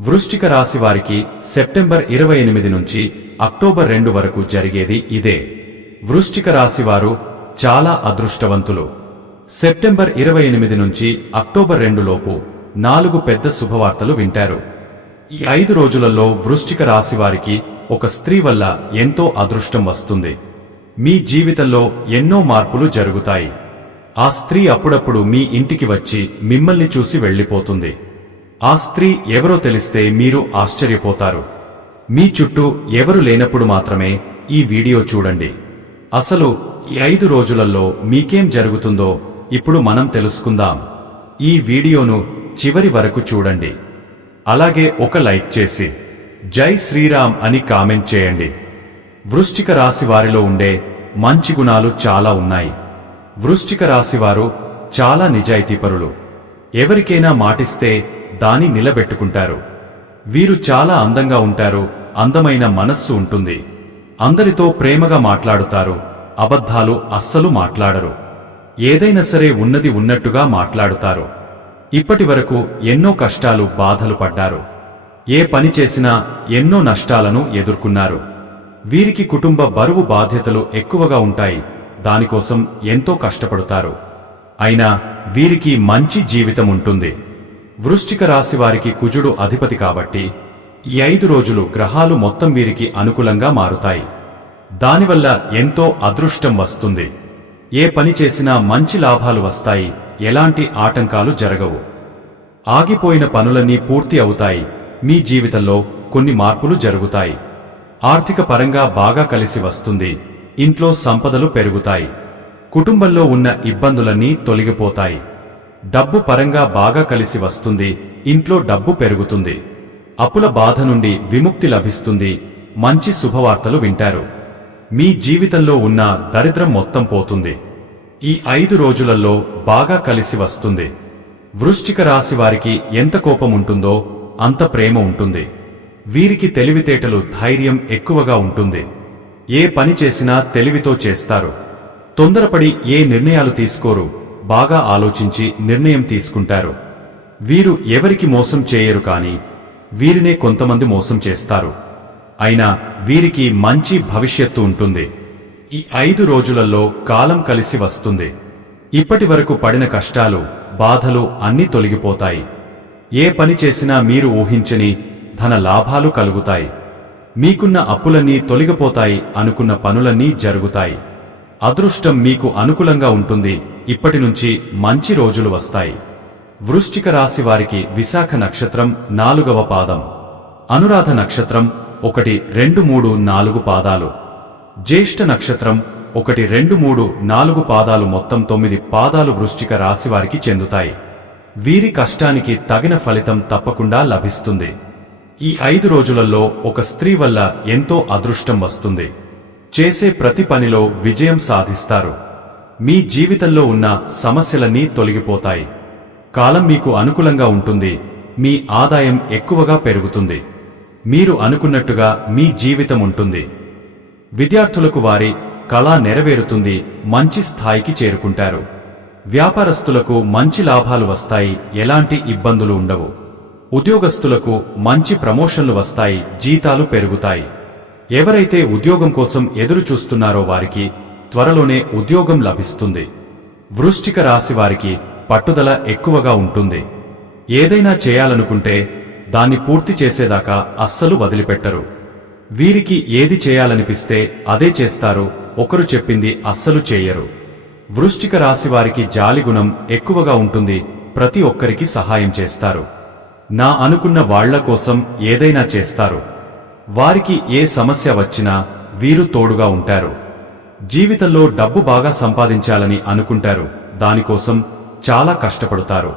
వృశ్చిక రాశి వారికి సెప్టెంబర్ ఇరవై ఎనిమిది నుంచి అక్టోబర్ రెండు వరకు జరిగేది ఇదే. వృశ్చిక రాశి వారు చాలా అదృష్టవంతులు. సెప్టెంబర్ ఇరవై ఎనిమిది నుంచి అక్టోబర్ రెండులోపు నాలుగు పెద్ద శుభవార్తలు వింటారు. ఈ ఐదు రోజులలో వృశ్చిక రాశి వారికి ఒక స్త్రీ వల్ల ఎంతో అదృష్టం వస్తుంది. మీ జీవితంలో ఎన్నో మార్పులు జరుగుతాయి. ఆ స్త్రీ అప్పుడప్పుడు మీ ఇంటికి వచ్చి మిమ్మల్ని చూసి వెళ్ళిపోతుంది. ఆ స్త్రీ ఎవరో తెలిస్తే మీరు ఆశ్చర్యపోతారు. మీ చుట్టూ ఎవరు లేనప్పుడు మాత్రమే ఈ వీడియో చూడండి. అసలు ఈ ఐదు రోజులలో మీకేం జరుగుతుందో ఇప్పుడు మనం తెలుసుకుందాం. ఈ వీడియోను చివరి వరకు చూడండి. అలాగే ఒక లైక్ చేసి జై శ్రీరామ్ అని కామెంట్ చేయండి. వృశ్చిక రాశి వారిలో ఉండే మంచి గుణాలు చాలా ఉన్నాయి. వృశ్చిక రాశివారు చాలా నిజాయితీపరులు. ఎవరికైనా మాటిస్తే దాని నిలబెట్టుకుంటారు. వీరు చాలా అందంగా ఉంటారు అందమైన మనస్సు ఉంటుంది. అందరితో ప్రేమగా మాట్లాడుతారు అబద్ధాలు అస్సలు మాట్లాడరు. ఏదైనా సరే ఉన్నది ఉన్నట్టుగా మాట్లాడుతారు. ఇప్పటి వరకు ఎన్నో కష్టాలు బాధలు పడ్డారు. ఏ పని చేసినా ఎన్నో నష్టాలను ఎదుర్కొన్నారు. వీరికి కుటుంబ బరువు బాధ్యతలు ఎక్కువగా ఉంటాయి దానికోసం ఎంతో కష్టపడతారు. అయినా వీరికి మంచి జీవితం ఉంటుంది. వృశ్చిక రాశి వారికి కుజుడు అధిపతి కాబట్టి ఈ ఐదు రోజులు గ్రహాలు మొత్తం వీరికి అనుకూలంగా మారుతాయి. దానివల్ల ఎంతో అదృష్టం వస్తుంది. ఏ పని చేసినా మంచి లాభాలు వస్తాయి. ఎలాంటి ఆటంకాలు జరగవు. ఆగిపోయిన పనులన్నీ పూర్తి అవుతాయి. మీ జీవితంలో కొన్ని మార్పులు జరుగుతాయి. ఆర్థిక పరంగా బాగా కలిసి వస్తుంది. ఇంట్లో సంపదలు పెరుగుతాయి. కుటుంబంలో ఉన్న ఇబ్బందులన్నీ తొలగిపోతాయి. డబ్బు పరంగా బాగా కలిసి వస్తుంది ఇంట్లో డబ్బు పెరుగుతుంది. అప్పుల బాధ నుండి విముక్తి లభిస్తుంది మంచి శుభవార్తలు వింటారు. మీ జీవితంలో ఉన్న దరిద్రం మొత్తం పోతుంది. ఈ ఐదు రోజులలో బాగా కలిసి వస్తుంది. వృశ్చిక రాశి వారికి ఎంత కోపం ఉంటుందో అంత ప్రేమ ఉంటుంది. వీరికి తెలివితేటలు ధైర్యం ఎక్కువగా ఉంటుంది. ఏ పని చేసినా తెలివితో చేస్తారు. తొందరపడి ఏ నిర్ణయాలు తీసుకోరు. బాగా ఆలోచించి నిర్ణయం తీసుకుంటారు. వీరు ఎవరికి మోసం చేయరు కాని వీరినే కొంతమంది మోసం చేస్తారు. అయినా వీరికి మంచి భవిష్యత్తు ఉంటుంది. ఈ ఐదు రోజులలో కాలం కలిసి వస్తుంది. ఇప్పటి వరకు పడిన కష్టాలు బాధలు అన్నీ తొలగిపోతాయి. ఏ పని చేసినా మీరు ఊహించని ధన లాభాలు కలుగుతాయి. మీకున్న అప్పులన్నీ తొలగిపోతాయి అనుకున్న పనులన్నీ జరుగుతాయి. అదృష్టం మీకు అనుకూలంగా ఉంటుంది. ఇప్పటి నుంచి మంచి రోజులు వస్తాయి. వృశ్చిక రాశి వారికి విశాఖ నక్షత్రం నాలుగవ పాదం. అనురాధ నక్షత్రం ఒకటి రెండు మూడు నాలుగు పాదాలు. జ్యేష్ఠ నక్షత్రం ఒకటి రెండు మూడు నాలుగు పాదాలు మొత్తం తొమ్మిది పాదాలు వృశ్చిక రాశి వారికి చెందుతాయి. వీరి కష్టానికి తగిన ఫలితం తప్పకుండా లభిస్తుంది. ఈ ఐదు రోజులలో ఒక స్త్రీ వల్ల ఎంతో అదృష్టం వస్తుంది. చేసే ప్రతి పనిలో విజయం సాధిస్తారు. మీ జీవితంలో ఉన్న సమస్యలన్నీ తొలగిపోతాయి. కాలం మీకు అనుకూలంగా ఉంటుంది. మీ ఆదాయం ఎక్కువగా పెరుగుతుంది. మీరు అనుకున్నట్టుగా మీ జీవితం ఉంటుంది. విద్యార్థులకు వారి కళ నెరవేరుతుంది. మంచి స్థాయికి చేరుకుంటారు. వ్యాపారస్తులకు మంచి లాభాలు వస్తాయి. ఎలాంటి ఇబ్బందులు ఉండవు. ఉద్యోగస్తులకు మంచి ప్రమోషన్లు వస్తాయి. జీతాలు పెరుగుతాయి. ఎవరైతే ఉద్యోగం కోసం ఎదురు చూస్తున్నారో వారికి త్వరలోనే ఉద్యోగం లభిస్తుంది. వృశ్చిక రాశి వారికి పట్టుదల ఎక్కువగా ఉంటుంది. ఏదైనా చేయాలనుకుంటే దాన్ని పూర్తి చేసేదాకా అస్సలు వదిలిపెట్టరు. వీరికి ఏది చేయాలనిపిస్తే అదే చేస్తారు ఒకరు చెప్పింది అస్సలు చేయరు. వృశ్చిక రాశి వారికి జాలిగుణం ఎక్కువగా ఉంటుంది ప్రతి ఒక్కరికి సహాయం చేస్తారు. నా అనుకున్న వాళ్ళ కోసం ఏదైనా చేస్తారు. వారికి ఏ సమస్య వచ్చినా వీరు తోడుగా ఉంటారు. జీవితంలో డబ్బు బాగా సంపాదించాలని అనుకుంటారు. దానికోసం చాలా కష్టపడతారు.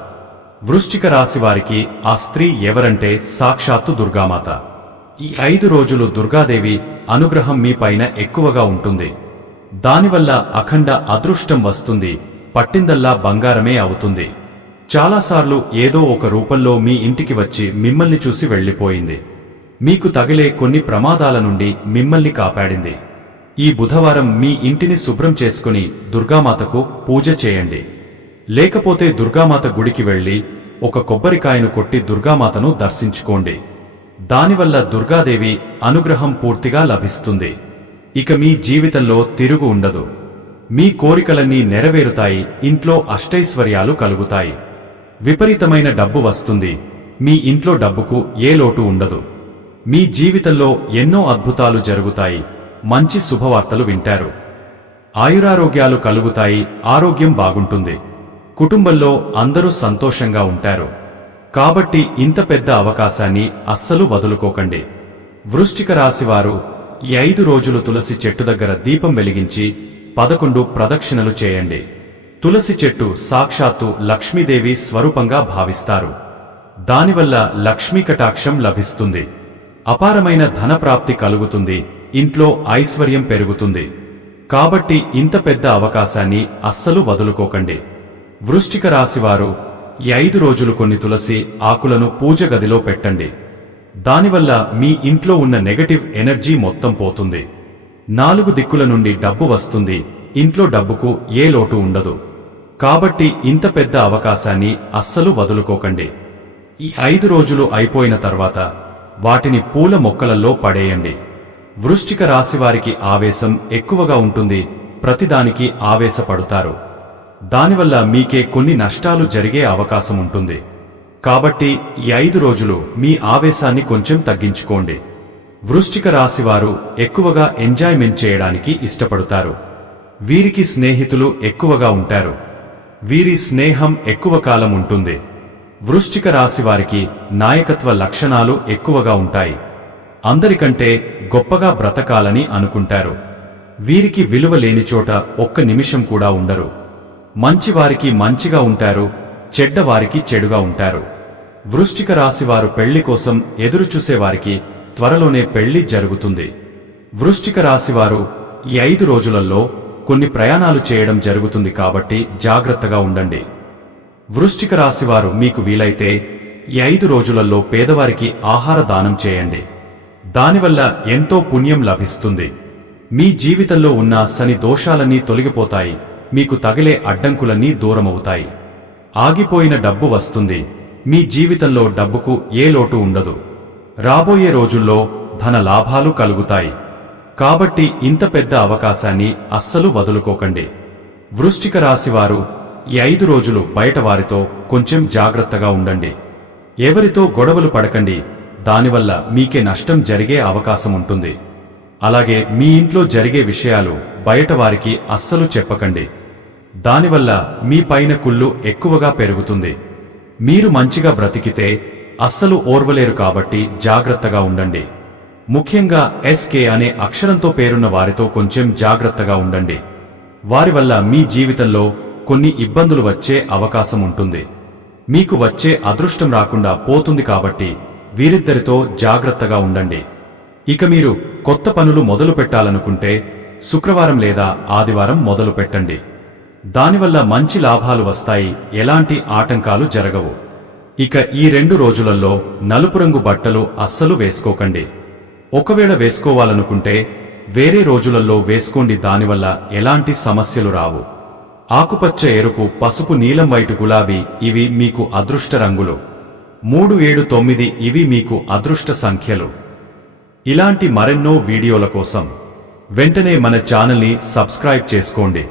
వృశ్చిక రాశి వారికి ఆ స్త్రీ ఎవరంటే సాక్షాత్తు దుర్గామాత. ఈ ఐదు రోజులు దుర్గాదేవి అనుగ్రహం మీ పైన ఎక్కువగా ఉంటుంది. దానివల్ల అఖండ అదృష్టం వస్తుంది. పట్టిందల్లా బంగారమే అవుతుంది. చాలాసార్లు ఏదో ఒక రూపంలో మీ ఇంటికి వచ్చి మిమ్మల్ని చూసి వెళ్ళిపోయింది మీకు తగిలే కొన్ని ప్రమాదాల నుండి మిమ్మల్ని కాపాడింది. ఈ బుధవారం మీ ఇంటిని శుభ్రం చేసుకుని దుర్గామాతకు పూజ చేయండి. లేకపోతే దుర్గామాత గుడికి వెళ్ళి ఒక కొబ్బరికాయను కొట్టి దుర్గామాతను దర్శించుకోండి. దానివల్ల దుర్గాదేవి అనుగ్రహం పూర్తిగా లభిస్తుంది. ఇక మీ జీవితంలో తిరుగు ఉండదు. మీ కోరికలన్నీ నెరవేరుతాయి ఇంట్లో అష్టైశ్వర్యాలు కలుగుతాయి. విపరీతమైన డబ్బు వస్తుంది. మీ ఇంట్లో డబ్బుకు ఏ లోటు ఉండదు. మీ జీవితంలో ఎన్నో అద్భుతాలు జరుగుతాయి. మంచి శుభవార్తలు వింటారు. ఆయురారోగ్యాలు కలుగుతాయి. ఆరోగ్యం బాగుంటుంది. కుటుంబంలో అందరూ సంతోషంగా ఉంటారు. కాబట్టి ఇంత పెద్ద అవకాశాన్ని అస్సలు వదులుకోకండి. వృశ్చిక రాశివారు ఈ ఐదు రోజులు తులసి చెట్టు దగ్గర దీపం వెలిగించి పదకొండు ప్రదక్షిణలు చేయండి. తులసి చెట్టు సాక్షాత్తు లక్ష్మీదేవి స్వరూపంగా భావిస్తారు. దానివల్ల లక్ష్మీ కటాక్షం లభిస్తుంది. అపారమైన ధనప్రాప్తి కలుగుతుంది ఇంట్లో ఐశ్వర్యం పెరుగుతుంది. కాబట్టి ఇంత పెద్ద అవకాశాన్ని అస్సలు వదులుకోకండి. వృశ్చిక రాశివారు ఈ ఐదు రోజులు కొన్ని తులసి ఆకులను పూజ గదిలో పెట్టండి. దానివల్ల మీ ఇంట్లో ఉన్న నెగటివ్ ఎనర్జీ మొత్తం పోతుంది. నాలుగు దిక్కుల నుండి డబ్బు వస్తుంది ఇంట్లో డబ్బుకు ఏ లోటు ఉండదు. కాబట్టి ఇంత పెద్ద అవకాశాన్ని అస్సలు వదులుకోకండి. ఈ ఐదు రోజులు అయిపోయిన తర్వాత వాటిని పూల మొక్కలలో పడేయండి. వృశ్చిక రాశివారికి ఆవేశం ఎక్కువగా ఉంటుంది ప్రతిదానికి ఆవేశపడుతారు. దానివల్ల మీకే కొన్ని నష్టాలు జరిగే అవకాశం ఉంటుంది. కాబట్టి ఈ ఐదు రోజులు మీ ఆవేశాన్ని కొంచెం తగ్గించుకోండి. వృశ్చిక రాశివారు ఎక్కువగా ఎంజాయ్మెంట్ చేయడానికి ఇష్టపడతారు. వీరికి స్నేహితులు ఎక్కువగా ఉంటారు. వీరి స్నేహం ఎక్కువ కాలం ఉంటుంది. వృశ్చిక రాశివారికి నాయకత్వ లక్షణాలు ఎక్కువగా ఉంటాయి. అందరికంటే గొప్పగా బ్రతకాలని అనుకుంటారు. వీరికి విలువ లేని చోట ఒక్క నిమిషం కూడా ఉండరు. మంచివారికి మంచిగా ఉంటారు చెడ్డవారికి చెడుగా ఉంటారు. వృశ్చిక రాశివారు పెళ్ళి కోసం ఎదురుచూసేవారికి త్వరలోనే పెళ్ళి జరుగుతుంది. వృశ్చిక రాశివారు ఈ ఐదు రోజులలో కొన్ని ప్రయాణాలు చేయడం జరుగుతుంది కాబట్టి జాగ్రత్తగా ఉండండి. వృశ్చిక రాశివారు మీకు వీలైతే ఈ ఐదు రోజులలో పేదవారికి ఆహార దానం చేయండి. దానివల్ల ఎంతో పుణ్యం లభిస్తుంది. మీ జీవితంలో ఉన్న శని దోషాలన్నీ తొలగిపోతాయి. మీకు తగిలే అడ్డంకులన్నీ దూరమవుతాయి. ఆగిపోయిన డబ్బు వస్తుంది. మీ జీవితంలో డబ్బుకు ఏ లోటు ఉండదు. రాబోయే రోజుల్లో ధన లాభాలు కలుగుతాయి. కాబట్టి ఇంత పెద్ద అవకాశాన్ని అస్సలు వదులుకోకండి. వృశ్చిక రాశివారు ఈ ఐదు రోజులు బయట వారితో కొంచెం జాగ్రత్తగా ఉండండి. ఎవరితో గొడవలు పడకండి దానివల్ల మీకే నష్టం జరిగే అవకాశం ఉంటుంది. అలాగే మీ ఇంట్లో జరిగే విషయాలు బయట వారికి అస్సలు చెప్పకండి. దానివల్ల మీ పైన కుళ్ళు ఎక్కువగా పెరుగుతుంది. మీరు మంచిగా బ్రతికితే అస్సలు ఓర్వలేరు కాబట్టి జాగ్రత్తగా ఉండండి. ముఖ్యంగా ఎస్కే అనే అక్షరంతో పేరున్న వారితో కొంచెం జాగ్రత్తగా ఉండండి. వారి వల్ల మీ జీవితంలో కొన్ని ఇబ్బందులు వచ్చే అవకాశం ఉంటుంది. మీకు వచ్చే అదృష్టం రాకుండా పోతుంది కాబట్టి వీరిద్దరితో జాగ్రత్తగా ఉండండి. ఇక మీరు కొత్త పనులు మొదలు పెట్టాలనుకుంటే శుక్రవారం లేదా ఆదివారం మొదలు పెట్టండి. దానివల్ల మంచి లాభాలు వస్తాయి ఎలాంటి ఆటంకాలు జరగవు. ఇక ఈ రెండు రోజులలో నలుపు రంగు బట్టలు అస్సలు వేసుకోకండి. ఒకవేళ వేసుకోవాలనుకుంటే వేరే రోజులలో వేసుకోండి దానివల్ల ఎలాంటి సమస్యలు రావు. ఆకుపచ్చ ఎరుపు పసుపు నీలం వైటు గులాబీ ఇవి మీకు అదృష్ట రంగులు. మూడు ఏడు తొమ్మిది ఇవి మీకు అదృష్ట సంఖ్యలు. ఇలాంటి మరెన్నో వీడియోల కోసం వెంటనే మన ఛానల్ని సబ్స్క్రైబ్ చేసుకోండి.